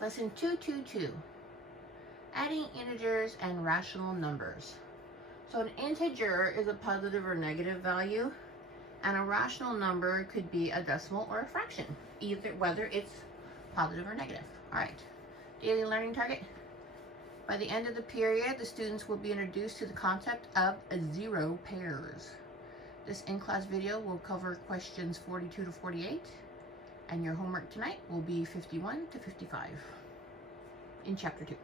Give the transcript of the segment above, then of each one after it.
Lesson 222, adding integers and rational numbers. So an integer is a positive or negative value, and a rational number could be a decimal or a fraction, whether it's positive or negative. All right, daily learning target. By the end of the period, the students will be introduced to the concept of zero pairs. This in-class video will cover questions 42 to 48, and your homework tonight will be 51 to 55 in chapter 2.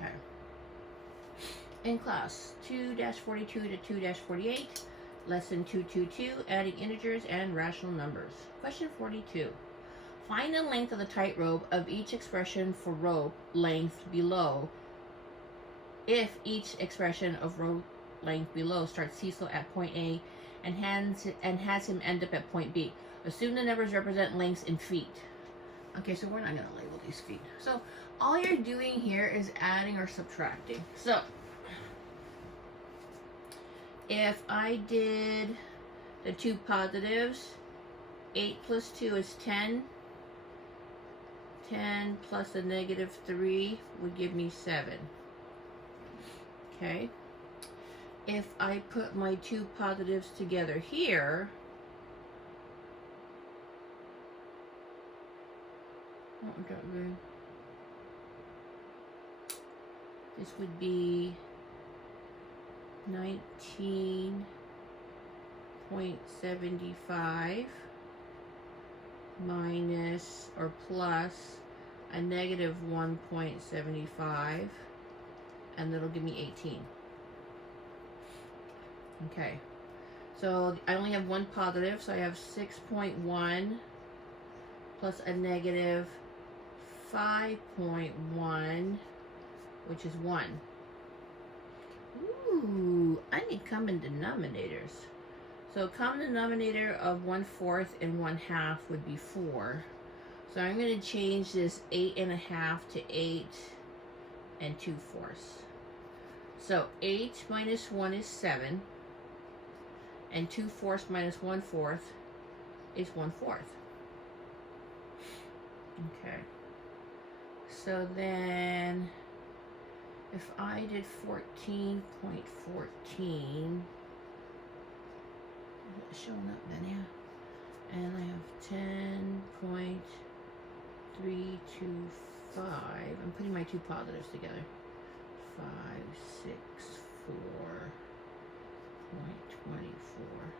Okay. In class 2-42 to 2-48, lesson 222, adding integers and rational numbers. Question 42. Find the length of the tightrope of each expression for rope length below if each expression of rope length below starts Cecil at point A and has him end up at point B. Assume the numbers represent lengths in feet. Okay, so we're not going to label these feet. So all you're doing here is adding or subtracting. So if I did the two positives, 8 plus 2 is 10. 10 plus a negative 3 would give me 7. Okay. If I put my two positives together here, this would be 19.75 minus or plus a negative 1.75, and that'll give me 18. Okay, so I only have one positive, so I have 6.1 plus a negative 5.1, which is 1. Ooh, I need common denominators. So common denominator of 1/4 and 1/2 would be 4. So I'm going to change this 8.5 to 8 2/4. So 8 minus 1 is 7, and 2/4 minus 1/4 is 1/4. Okay. So then, if I did 14.14, is it showing up then? Yeah. And I have 10.325. I'm putting my two positives together. 564.24.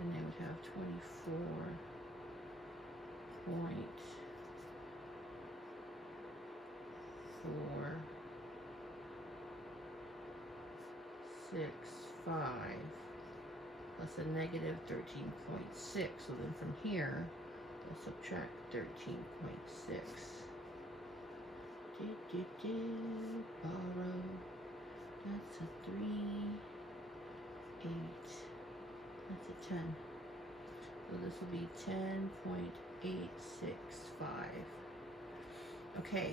And they would have 24.465 plus a negative 13.6. So then from here, we'll subtract 13.6. Borrow. That's a 3, 8. That's a 10. So this will be 10.865. Okay.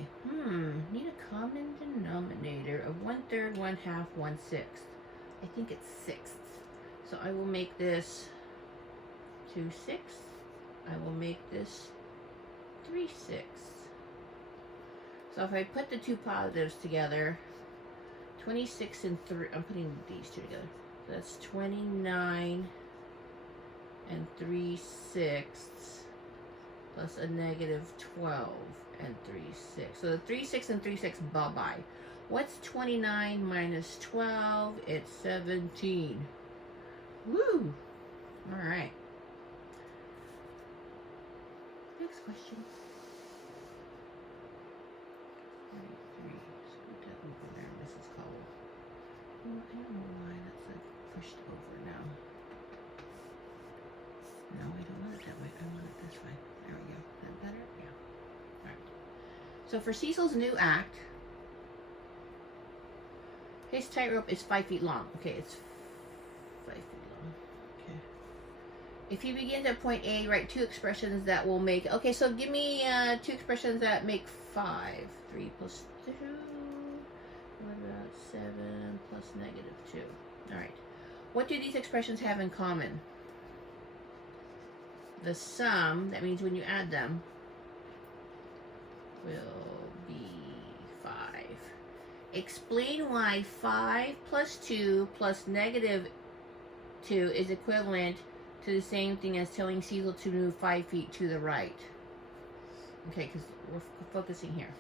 Need a common denominator of 1/3, 1/2, 1/6. I think it's sixths. So I will make this 2/6. I will make this 3/6. So if I put the two positives together, 26 and 3, I'm putting these two together. So that's 29 and 3/6 plus a negative 12 and 3/6. So the 3/6 and 3/6, bye-bye. What's 29 minus 12? It's 17. Woo! All right. Next question. 43. So put that over there, Mrs. Cole. Oh, I don't know why that's pushed over now. No, I don't want it that way. I want it this way. There we go. Is that better? Yeah. All right. So for Cecil's new act, his tightrope is 5 feet long. Okay, it's 5 feet long. Okay. If he begins at point A, write two expressions that will make... Okay, so give me two expressions that make 5. 3 plus 2. What about 7 plus negative 2? All right. What do these expressions have in common? The sum, that means when you add them, will be 5. Explain why 5 plus 2 plus negative 2 is equivalent to the same thing as telling Cecil to move 5 feet to the right. Okay, because we're focusing here.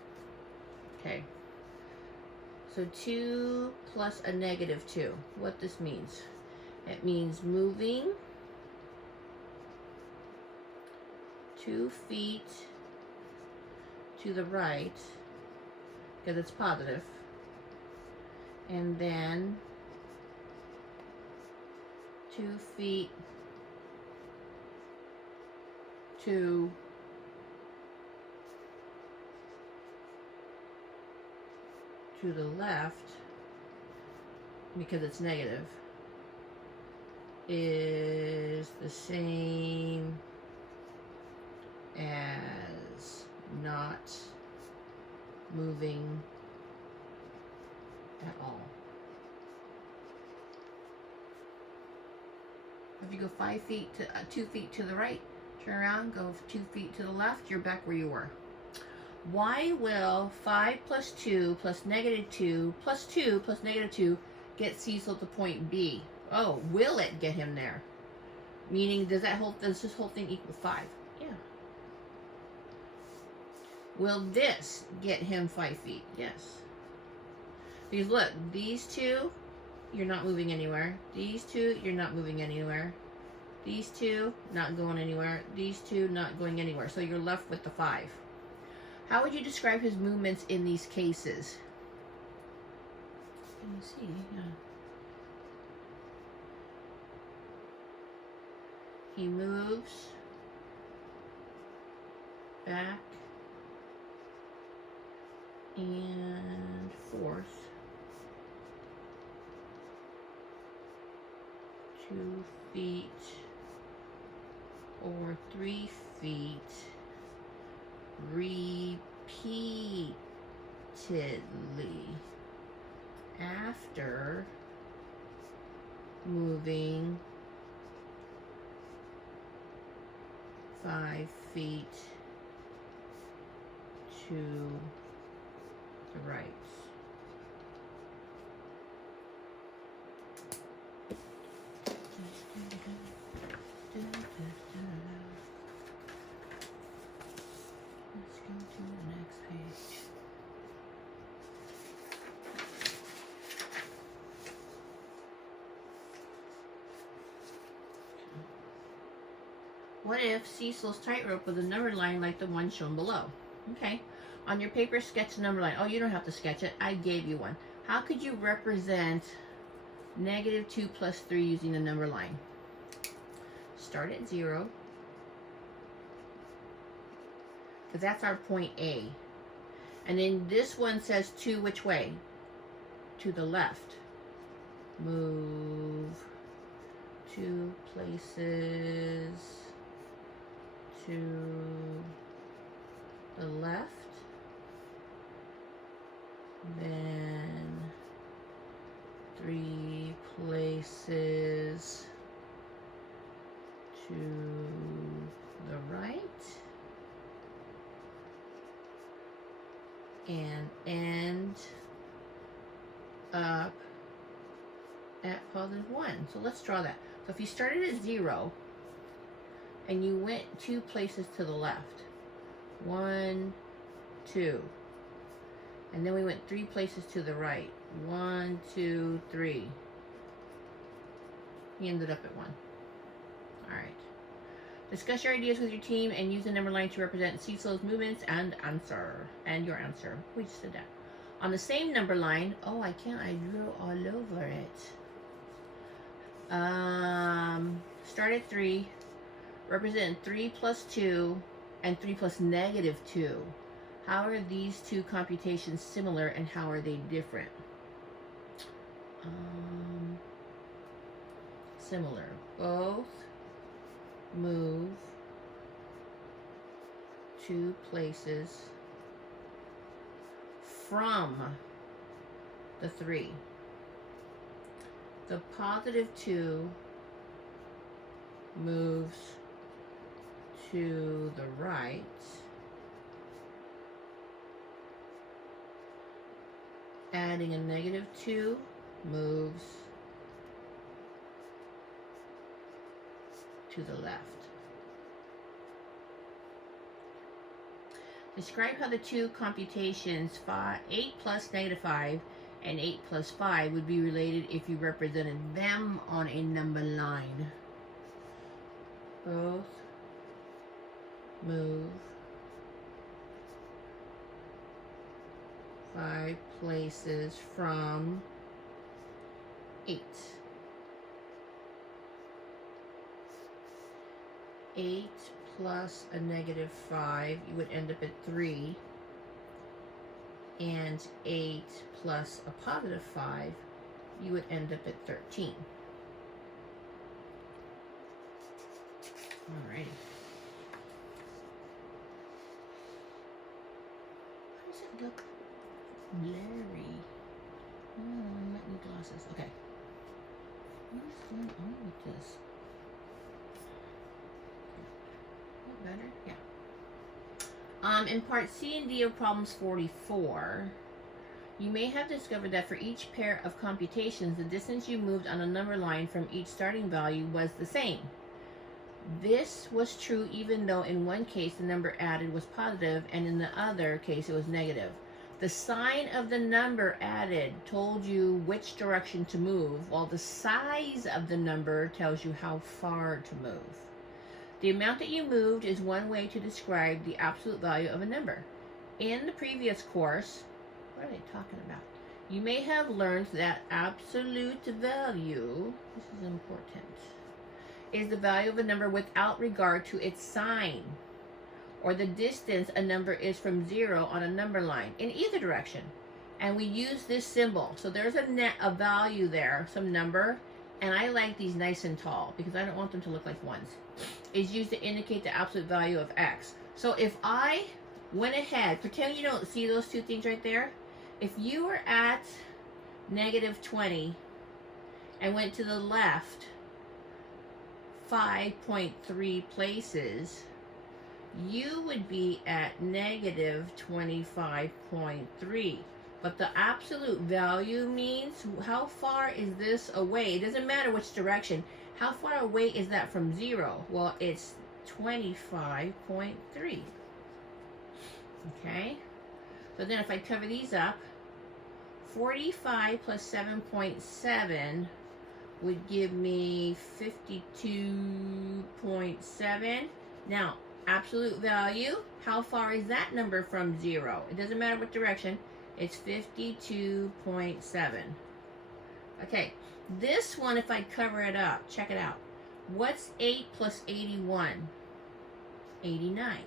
Okay. So 2 plus a negative 2. What this means? It means moving 2 feet to the right, because it's positive, and then 2 feet to the left, because it's negative, is the same as not moving at all. If you go 5 feet to 2 feet to the right, turn around, go 2 feet to the left, you're back where you were. Why will 5 plus 2 plus negative 2 plus 2 plus negative 2 get Cecil to point B? Oh, will it get him there? Meaning, does this whole thing equal 5? Yeah. Will this get him 5 feet? Yes. Because look, these two, you're not moving anywhere. These two, you're not moving anywhere. These two, not going anywhere. These two, not going anywhere. So you're left with the 5. How would you describe his movements in these cases? Let me see. Yeah. He moves back and forth 2 feet or 3 feet repeatedly after moving 5 feet to the right. Let's go to the next page. What if Cecil's tightrope was a numbered line like the one shown below? Okay. On your paper, sketch the number line. Oh, you don't have to sketch it. I gave you one. How could you represent negative 2 plus 3 using the number line? Start at 0. Because that's our point A. And then this one says 2 which way? To the left. Move 2 places to the left. Then 3 places to the right. And end up at positive 1. So let's draw that. So if you started at 0 and you went 2 places to the left, 1, 2, and then we went 3 places to the right, 1, 2, 3. He ended up at 1. All right. Discuss your ideas with your team and use the number line to represent Cecil's movements and your answer. We just did that. On the same number line, oh, I can't, I drew all over it. Start at 3, represent 3 plus 2 and 3 plus negative 2. How are these two computations similar and how are they different? Similar. Both move 2 places from the 3. The positive 2 moves to the right. Adding a negative 2 moves to the left. Describe how the two computations 8 plus negative 5 and 8 plus 5 would be related if you represented them on a number line. Both move 5 places from 8. 8 plus a negative 5, you would end up at 3. And 8 plus a positive 5, you would end up at 13. Alrighty. Why does it look blurry? Oh, I might need glasses. Okay. What is going on with this? Better? Yeah. In part C and D of problems 44, you may have discovered that for each pair of computations, the distance you moved on a number line from each starting value was the same. This was true even though in one case the number added was positive and in the other case it was negative. The sign of the number added told you which direction to move, while the size of the number tells you how far to move. The amount that you moved is one way to describe the absolute value of a number. In the previous course, what are they talking about? You may have learned that absolute value, this is important, is the value of a number without regard to its sign, or the distance a number is from 0 on a number line in either direction. And we use this symbol. So there's a value there, some number, and I like these nice and tall because I don't want them to look like ones. Is used to indicate the absolute value of x. So if I went ahead, pretend you don't see those two things right there. If you were at negative 20 and went to the left 5.3 places, you would be at negative 25.3. But the absolute value means how far is this away? It doesn't matter which direction. How far away is that from 0? Well, it's 25.3. Okay? So then if I cover these up, 45 plus 7.7 would give me 52.7. Now, absolute value, how far is that number from 0? It doesn't matter what direction. It's 52.7. Okay, this one, if I cover it up, check it out. What's 8 plus 81? 89.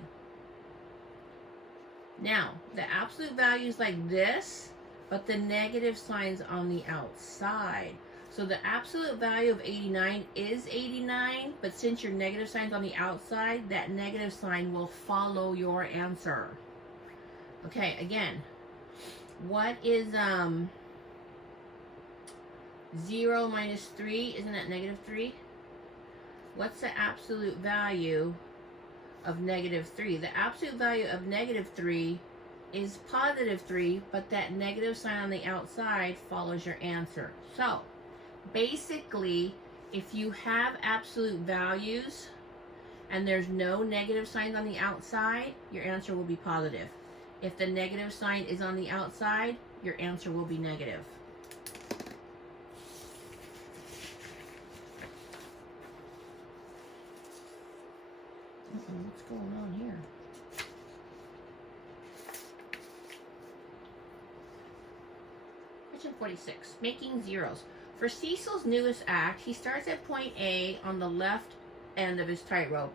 Now, the absolute value is like this, but the negative sign's on the outside. So the absolute value of 89 is 89, but since your negative sign's on the outside, that negative sign will follow your answer. Okay, again, what is 0 minus 3? Isn't that negative 3? What's the absolute value of negative 3? The absolute value of negative 3 is positive 3, but that negative sign on the outside follows your answer. So, basically, if you have absolute values and there's no negative signs on the outside, your answer will be positive. If the negative sign is on the outside, your answer will be negative. What's going on here? Question 46, making zeros. For Cecil's newest act, he starts at point A on the left end of his tightrope,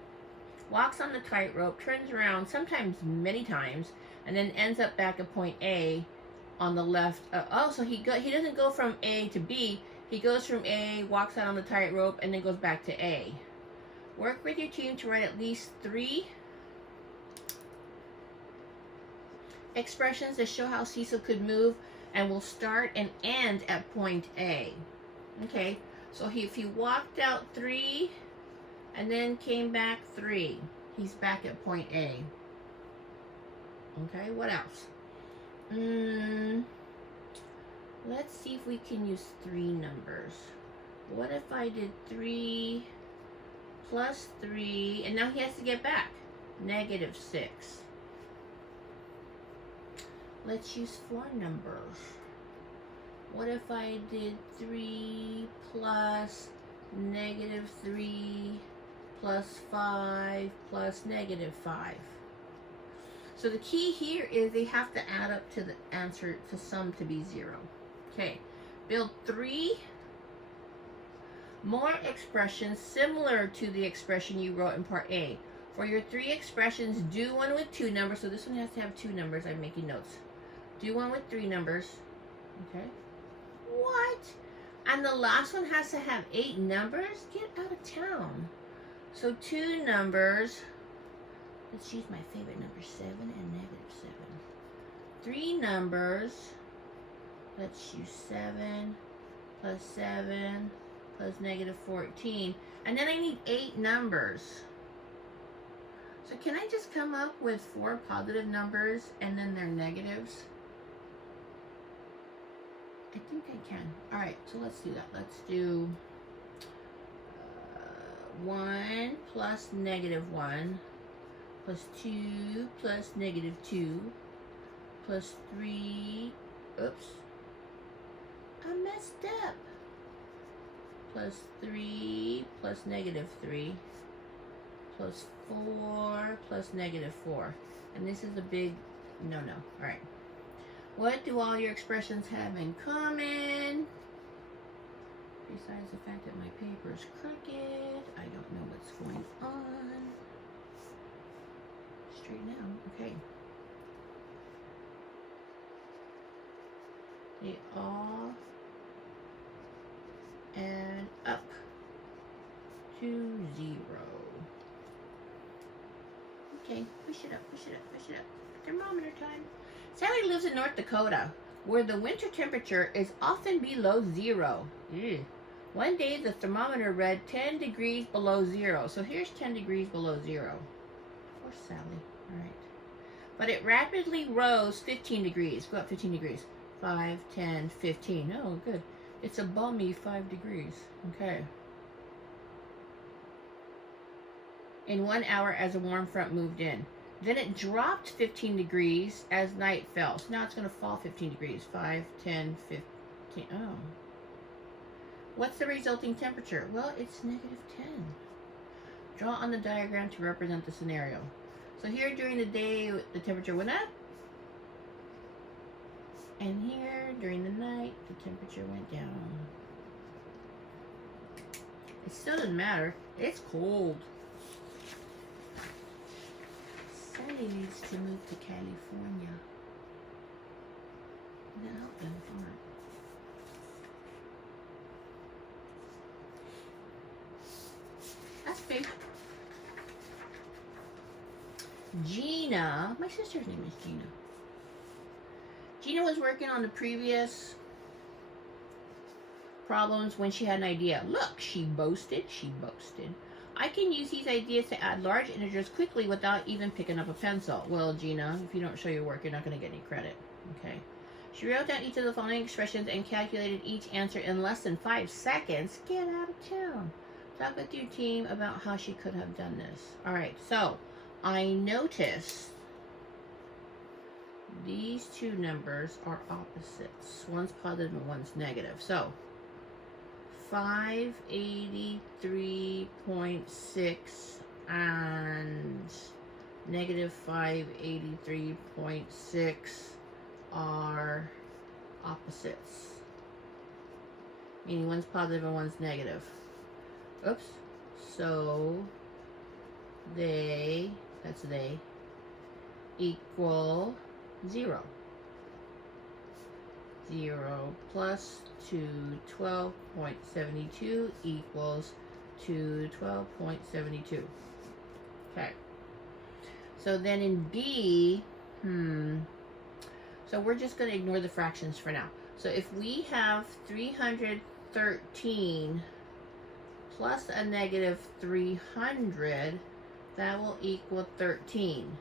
walks on the tightrope, turns around, sometimes many times, and then ends up back at point A on the left. So he doesn't go from A to B. He goes from A, walks out on the tightrope, and then goes back to A. Work with your team to write at least 3 expressions that show how Cecil could move and will start and end at point A. Okay, so if he walked out 3 and then came back 3, he's back at point A. Okay, what else? Let's see if we can use 3 numbers. What if I did 3 plus 3, and now he has to get back? -6. Let's use 4 numbers. What if I did 3 plus -3 plus 5 plus -5? So the key here is they have to add up to the answer to sum to be 0. Okay, build 3 more expressions similar to the expression you wrote in part A. For your 3 expressions, do one with 2 numbers. So this one has to have 2 numbers. I'm making notes. Do one with 3 numbers. Okay. What? And the last one has to have 8 numbers? Get out of town. So 2 numbers. Let's use my favorite number, 7 and -7. 3 numbers. Let's use 7 plus 7 plus -14. And then I need 8 numbers. So can I just come up with 4 positive numbers and then their negatives? I think I can. All right, so let's do that. Let's do 1 plus -1 plus 2 plus -2 plus 3. Oops. I messed up. Plus 3 plus -3 plus 4 plus -4. And this is a big no-no. All right. What do all your expressions have in common? Besides the fact that my paper is crooked, I don't know what's going on. Straighten out. Okay. They all add up to 0. Okay, push it up, push it up, push it up. Thermometer time. Sally lives in North Dakota, where the winter temperature is often below 0. Ew. One day the thermometer read 10 degrees below 0. So here's 10 degrees below 0. Poor Sally. All right. But it rapidly rose 15 degrees. Go up 15 degrees. 5, 10, 15. Oh, good. It's a balmy 5 degrees. Okay. In 1 hour as a warm front moved in. Then it dropped 15 degrees as night fell. So now it's going to fall 15 degrees. 5, 10, 15. Oh. What's the resulting temperature? Well, it's -10. Draw on the diagram to represent the scenario. So here during the day, the temperature went up. And here during the night, the temperature went down. It still doesn't matter. It's cold. Sally needs to move to California. That'll be fun. That's big. Gina, my sister's name is Gina. Gina was working on the previous problems when she had an idea. Look, she boasted. I can use these ideas to add large integers quickly without even picking up a pencil. Well, Gina, if you don't show your work, you're not going to get any credit. Okay. She wrote down each of the following expressions and calculated each answer in less than 5 seconds. Get out of town. Talk with your team about how she could have done this. All right, so I noticed these 2 numbers are opposites. One's positive and one's negative. So 583.6 and -583.6 are opposites. Meaning one's positive and one's negative. Oops. So that's they, equal 0. 0 plus 2, 12.72 equals to 12.72. Okay. So then in B, so we're just going to ignore the fractions for now. So if we have 313 plus a negative 300, that will equal 13.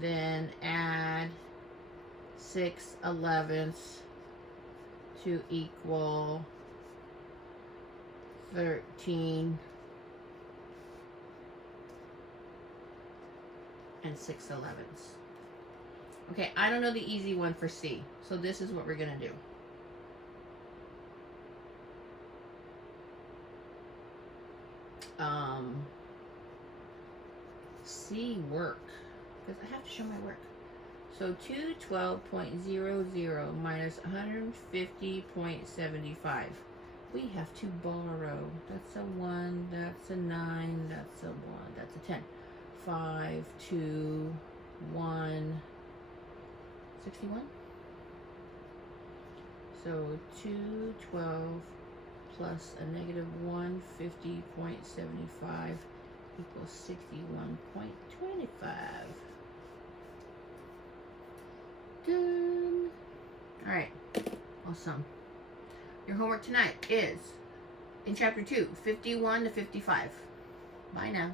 Then add 6/11 to equal 13 and 6/11. Okay, I don't know the easy one for C, so this is what we're going to do. C work, because I have to show my work. So 212.00 minus 150.75. We have to borrow. That's a 1, that's a 9, that's a 1, that's a 10. 5, 2, 1, 61. So 212 plus a negative 150.75 equals 61.25. Done. All right, awesome. Your homework tonight is in chapter 2, 51 to 55. Bye now.